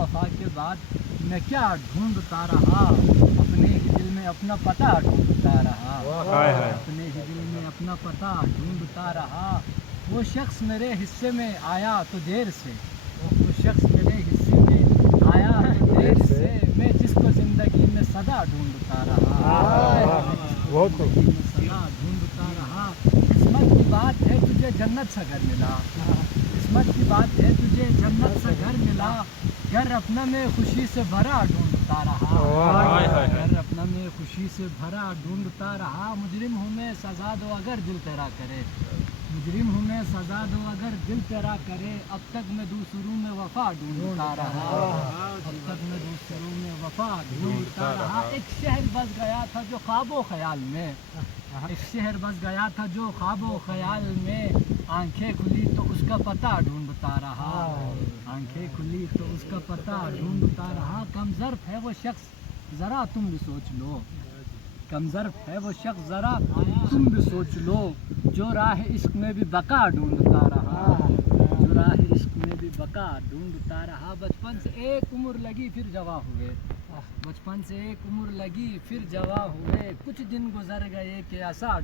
वफा के बाद मैं क्या ढूंढता रहा, अपने ही दिल में अपना पता ढूंढता रहा, अपने ही दिल में अपना पता ढूंढता रहा। वो शख्स मेरे हिस्से में आया तो देर से, वो शख्स मेरे हिस्से में आया तो देर से, मैं जिसको जिंदगी में सदा ढूंढता रहा, जिंदगी में सदा ढूंढता रहा। किस्मत की बात है तुझे जन्नत सा घर मिला, किस्मत की बात है तुझे जन्नत सा घर मिला। घर अपना में खुशी से भरा ढूंढता रहा, घर अपना में खुशी से भरा ढूंढता रहा। मुजरिम हूँ मैं सजा दो अगर दिल तेरा करे, मुजरिम हूँ मैं सजा दो अगर दिल तेरा करे। अब तक मैं दूसरों में वफा ढूंढता रहा, अब तक मैं दूसरों में वफा ढूंढता रहा। एक शहर बस गया था जो ख्वाबो ख्याल में, एक शहर बस गया था जो ख्वाबो ख्याल में। आंखें खुली तो उसका पता ढूंढता रहा, आंखें खुली तो उसका पता ढूंढता रहा। कमज़र्फ है वो शख्स ज़रा तुम भी सोच लो, कमज़र्फ है वो शख्स ज़रा तुम भी सोच लो। जो राह इश्क में भी बका ढूंढता रहा, जो राह इश्क में भी बका ढूंढता रहा। बचपन से एक उम्र लगी फिर जवा हुए, बचपन से एक उम्र लगी फिर जवा हुए। कुछ दिन गुजर गए कि ऐसा